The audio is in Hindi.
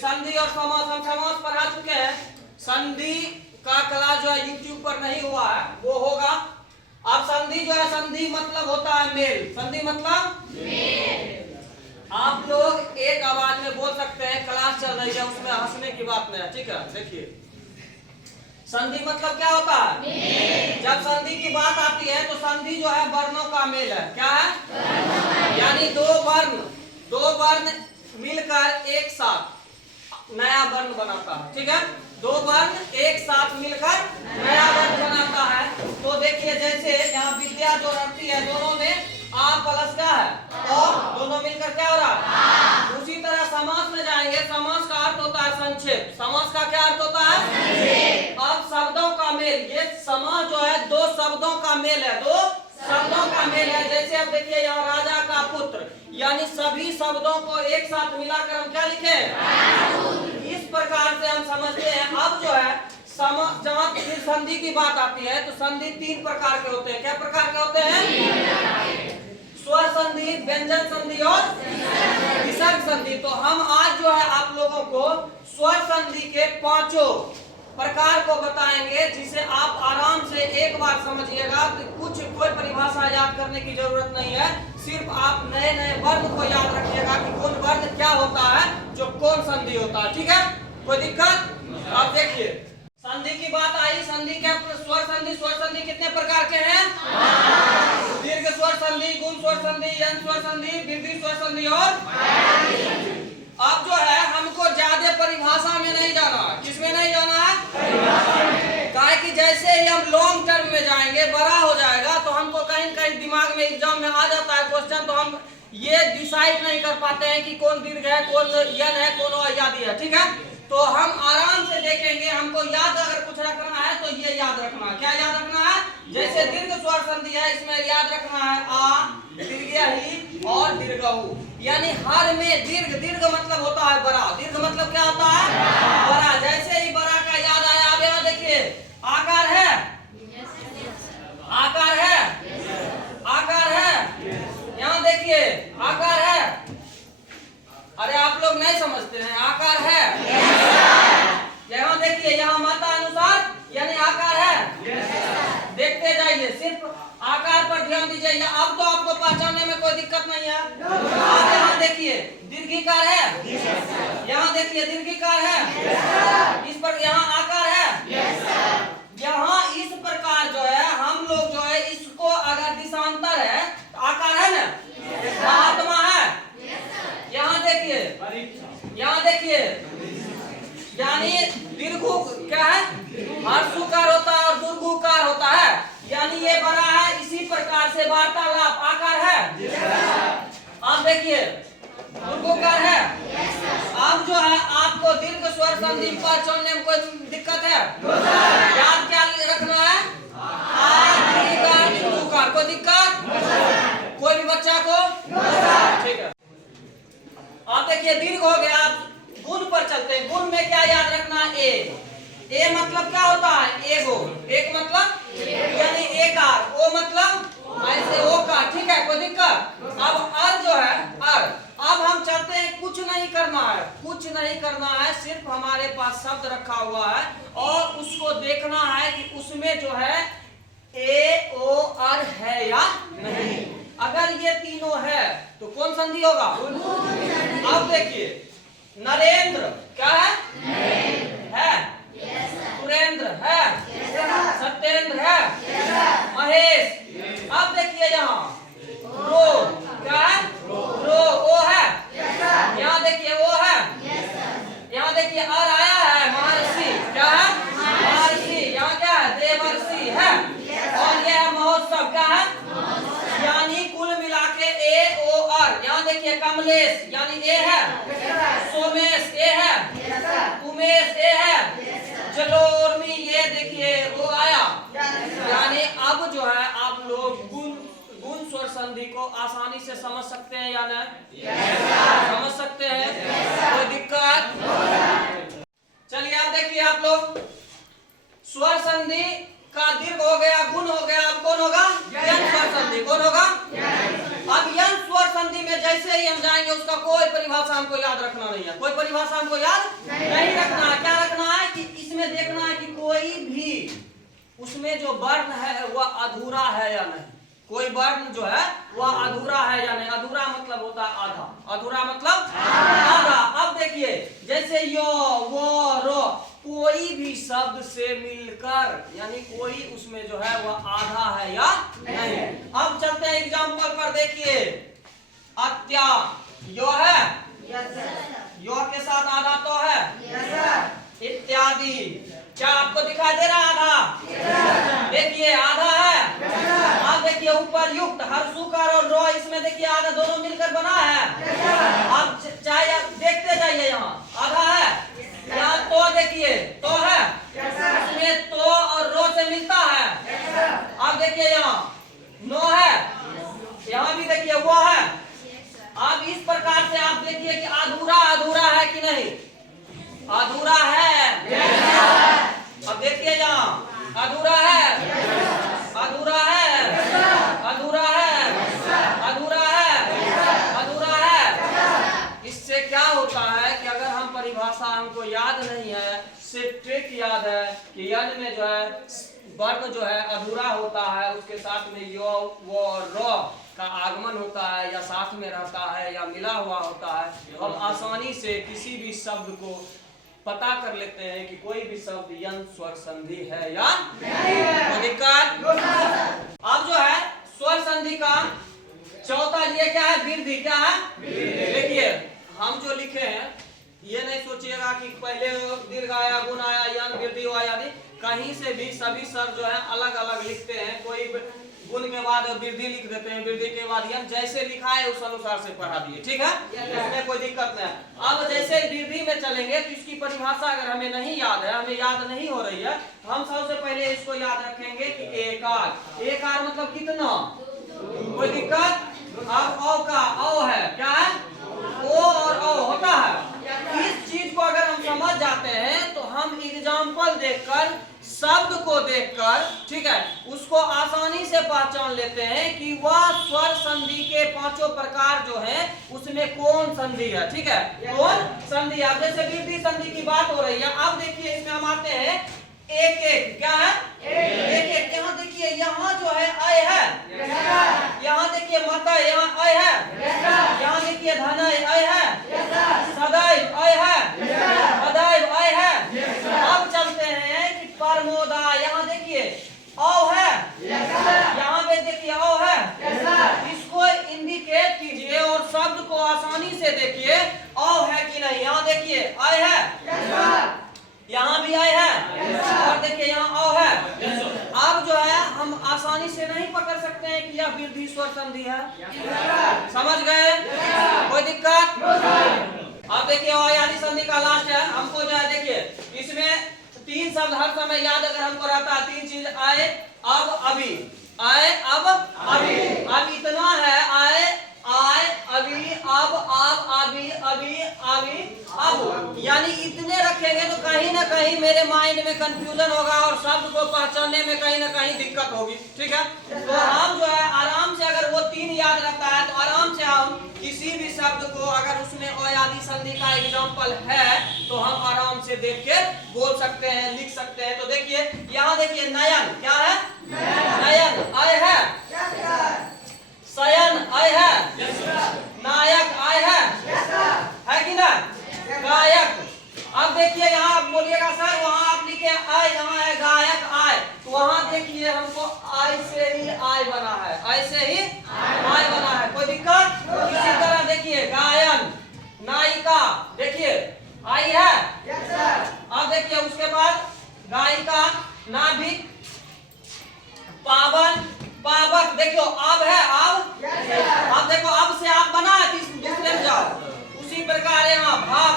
संधि और समास, हम समास पढ़ा चुके हैं। संधि का क्लास जो है यूट्यूब पर नहीं हुआ है, वो होगा। अब संधि जो है, संधि मतलब होता है मेल। संधि मतलब मेल। आप लोग एक आवाज में बोल सकते हैं, क्लास चल रही है उसमें हंसने की बात नहीं है, ठीक है। देखिए संधि मतलब क्या होता है मेल। जब संधि की बात आती है तो संधि जो है वर्णों का मेल है। क्या है? यानी दो वर्ण मिलकर एक साथ नया वर्ण बनाता है, ठीक है। दो वर्ण एक साथ मिलकर नया वर्ण बनाता है। तो देखिए जैसे यहाँ विद्या जो रहती है, दोनों में आ प्लस क्या है और दोनों मिलकर क्या हो रहा है। उसी तरह समास में जाएंगे, समास का अर्थ होता है संक्षेप। समास का क्या अर्थ होता है? अब शब्दों का मेल, ये समास जो है दो शब्दों का मेल है, दो शब्दों का मेल है। जैसे अब देखिए यहाँ राजा का पुत्र, यानी सभी शब्दों को एक साथ मिलाकर हम क्या लिखे? इस प्रकार से हम समझते हैं। अब जो है जहाँ संधि की बात आती है तो संधि तीन प्रकार के होते हैं। क्या प्रकार के होते हैं? स्वर संधि, व्यंजन संधि और विसर्ग संधि। तो हम आज जो है आप लोगों को स्वर संधि के पांचों प्रकार को बताएंगे, जिसे आप आराम से एक बार समझिएगा। कोई परिभाषा याद करने की जरूरत नहीं है, सिर्फ आप नए नए वर्ण को याद रखिएगा कि कौन वर्ण क्या होता है, जो कौन संधि होता है, ठीक है। कोई दिक्कत? आप देखिए संधि की बात आई। संधि क्या? स्वर संधि। स्वर संधि कितने प्रकार के हैं? दीर्घ स्वर संधि, गुण स्वर संधि, यंत्र स्वर संधि, वृद्धि स्वर संधि और अब जो है हमको ज्यादा परिभाषा में नहीं जाना है। किसमें नहीं जाना है? काहे कि जैसे ही हम लॉन्ग टर्म में जाएंगे, बड़ा हो जाएगा, तो हमको कहीं कहीं दिमाग में एग्जाम में आ जाता है क्वेश्चन, तो हम ये डिसाइड नहीं कर पाते हैं कि कौन दीर्घ है, कौन यन है, कौन अयादी है, ठीक है। तो हम आराम से देखेंगे। हमको याद अगर कुछ रखना है तो ये याद रखना है। क्या याद रखना है? जैसे दीर्घ स्वर संधि है, इसमें याद रखना है आ, दीर्घ ही और दीर्घऊ। यानी हर में दीर्घ, दीर्घ मतलब होता है बड़ा। दीर्घ मतलब क्या होता है? बड़ा। जैसे ही बड़ा का याद आया, अब यहाँ देखिए आकार है, आकार है, आकार है, यहाँ देखिए आकार है। अरे आप लोग नहीं समझते हैं, आकार है। यहाँ देखिए, यहाँ मात्रा अनुसार यानी आकार है। देखते जाइए, सिर्फ आकार पर ध्यान दीजिए। अब तो आपको पहचानने में कोई दिक्कत नहीं है। आप यहाँ देखिए दीर्घिकार है, यहाँ देखिए दीर्घिकार है, इस पर यहाँ आकार है। यहाँ इस प्रकार जो है हम लोग जो है इसको अगर दिशांतर है तो आकार है ना, महात्मा है। यहाँ देखिए, यहाँ देखिए, यानी दीर्घु क्या है? हर्षुकार होता है और दुर्घुकार होता है। यानी ये बड़ा है। इसी प्रकार से वार्तालाप आकार है। आप देखिए दुर्घुकार है। अब जो है आपको दीर्घ स्वर संधि पर चलने में कोई दिक्कत है? याद क्या रखना है? दीर्घकार। कोई दिक्कत? कोई भी बच्चा को? ठीक है। आप देखिए दीर्घ हो गया। गुण पर चलते हैं। गुण में क्या याद रखना है? ए मतलब क्या होता है? एगो। एक मतलब यानी एकार। ओ मतलब ऐसे ओ का, ठीक है। कोई दिक्कत? अब अर जो है अर, अब हम चाहते हैं कुछ नहीं करना है, कुछ नहीं करना है, सिर्फ हमारे पास शब्द रखा हुआ है और उसको देखना है कि उसमें जो है ए ओ अर है या नहीं। अगर ये तीनों है तो कौन संधि होगा? अब देखिए नरेंद्र क्या है? है। सुरेंद्र है। सत्येंद्र है। महेश। अब देखिए यहाँ रो क्या है? रो ओ है। यहाँ देखिए वो है। यहाँ देखिए अर आया है, महर्षि क्या है? महर्षि। यहाँ क्या है? देवर्षि है। और यह है महोत्सव क्या है? यानी कुल मिला के ए ओ अर। यहाँ देखिए कमलेश यानी ए है, सोमेश ए है, उमेश ए है, जलोर्मी ये देखिए वो आया। यानी अब जो है आप लोग गुण स्वर संधि को आसानी से समझ सकते हैं या नहीं? समझ सकते हैं? कोई दिक्कत? चलिए आप देखिए आप लोग स्वर संधि का दीर्घ हो गया, गुण हो गया। अब कौन होगा? यंत्र स्वर संधि। कौन होगा? अब यंत्र स्वर संधि में जैसे ही हम जाएंगे उसका कोई परिभाषा हमको याद रखना नहीं है, कोई परिभाषा हमको याद नहीं रखना है। क्या रखना है कि इसमें देखना है कि कोई भी उसमें जो वर्ण है वह अधूरा है या नहीं, कोई वर्ण जो है वह अधूरा है या नहीं। अधूरा मतलब होता है आधा, अधूरा मतलब आधा। अब देखिए जैसे यो वो रो, कोई भी शब्द से मिलकर यानी कोई उसमें जो है वह आधा है या नहीं। अब चलते हैं एग्जाम्पल पर, देखिए अत्या यो है, यो के साथ आधा तो है, इत्यादि। क्या आपको दिखाई दे रहा है आधा? देखिए आधा है। अब देखिए ऊपर युक्त हर्षुकार और रो, इसमें देखिए आधा दोनों मिलकर बना है। अब चाहे आप देखते जाइए, यहाँ आधा है, यहाँ तो देखिए तो है, इसमें तो और रो से मिलता है। अब देखिए यहाँ नो है, यहाँ भी देखिए वो है। अब इस प्रकार से आप देखिए कि अधूरा अधूरा है कि नहीं, अधूरा है। अब देखिए यहाँ अधूरा है, अधूरा है, अधूरा है, अधूरा है, अधूरा है। इससे क्या होता है कि अगर हम परिभाषा हमको याद नहीं है, सिर्फ ट्रिक याद है कि यदि में जो है वर्ण जो है अधूरा होता है, उसके साथ में यो वो रो का आगमन होता है या साथ में रहता है या मिला हुआ होता है, तो हम आसानी से किसी भी शब्द को पता कर लेते हैं कि कोई भी शब्द यंत्र स्वर संधि है या नहीं। दिक्कत? अब जो है स्वर संधि का चौथा ये क्या है, वृद्धि। क्या है? देखिए हम जो लिखे हैं ये नहीं सोचिएगा कि पहले दीर्घ आया, गुण आया, यंग वृद्धि आया आदि, कहीं से भी सभी सर जो है अलग अलग लिखते हैं। कोई गुण के बाद वृद्धि लिख देते हैं, वृद्धि के बाद यंग, जैसे लिखा है उस अनुसार से पढ़ा दिए, ठीक है, इसमें कोई दिक्कत नहीं। अब जैसे वृद्धि में चलेंगे तो इसकी परिभाषा अगर हमें नहीं याद है, हमें याद नहीं हो रही है, तो हम सबसे पहले इसको याद रखेंगे कि एकार। एकार मतलब कितना, कोई दिक्कत? अब औ का औ है, क्या है, ओ और औ होता है। इस चीज को अगर हम समझ जाते हैं तो हम एग्जाम्पल देखकर, शब्द को देखकर, ठीक है, उसको आसानी से पहचान लेते हैं कि वह स्वर संधि के पांचों प्रकार जो हैं उसमें कौन संधि है, ठीक है, कौन संधि। अब जैसे वृद्धि संधि की बात हो रही है, अब देखिए इसमें हम आते हैं एक एक। क्या है? एक एक। यहाँ देखिए यहाँ जो है अय है, यहाँ देखिए मतय, यहाँ अय है, यहाँ देखिए धनय अय है, सदैव अय है, सदैव अय है। अब चलते हैं कि परमोदा, यहाँ देखिए औ है, यहाँ पे देखिए औ है, इसको इंडिकेट कीजिए और शब्द को आसानी से देखिए औ है कि नहीं। यहाँ देखिए अय है, यहाँ भी आय है, और देखिए यहाँ औ है। अब जो है हम आसानी से नहीं पकड़ सकते हैं कि यह वृद्धि स्वर संधि है, समझ गए? कोई दिक्कत? अब देखिए आदि संधि का लास्ट है, हमको जो है देखिए इसमें तीन शब्द हर समय याद अगर हमको रहता है, तीन चीज आए, अब, अभी, आए, अब, अभी। अब इतना है आए, आए, अभी, अब, अभी, अभी, अभी, अब, यानी इतने रखेंगे तो कहीं ना कहीं मेरे माइंड में कंफ्यूजन होगा और शब्द को पहचानने में कहीं ना कहीं दिक्कत होगी, ठीक है। तो हम जो है आराम से, अगर वो तीन याद रखता है तो आराम से हम किसी भी शब्द को, अगर उसमें अ आदि संधि का एग्जाम्पल है तो हम आराम से देख के बोल सकते हैं, लिख सकते हैं। तो देखिए यहाँ देखिए नयन, क्या है, नयन अय है, शयन अय है, नायक अय है कि ना, गायक। अब देखिए यहाँ आप बोलिएगा सर वहाँ आप लिखे आय, यहाँ है गायक आय, तो वहाँ देखिए हमको आय से ही आय बना है, ऐसे ही आय बना है, कोई दिक्कत? इसी तरह देखिए गायन, नायिका, देखिए आई है। अब देखिए उसके बाद गायिका, नाभिक, पावन, पावक, देखो अब है, अब देखो अब से आप बना है, दूसरे में जाओ। उसी प्रकार यहाँ भाव,